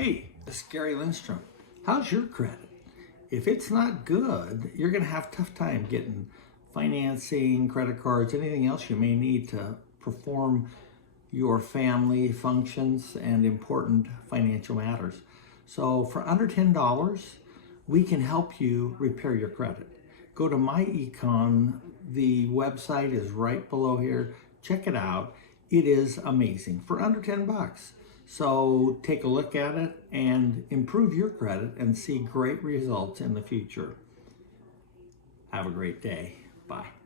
Hey, this is Gary Lindstrom. How's your credit? If it's not good, you're going to have a tough time getting financing, credit cards, anything else you may need to perform your family functions and important financial matters. So for under $10, we can help you repair your credit. Go to MyEcon. The website is right below here. Check it out. It is amazing for under 10 bucks. So take a look at it and improve your credit and see great results in the future. Have a great day. Bye.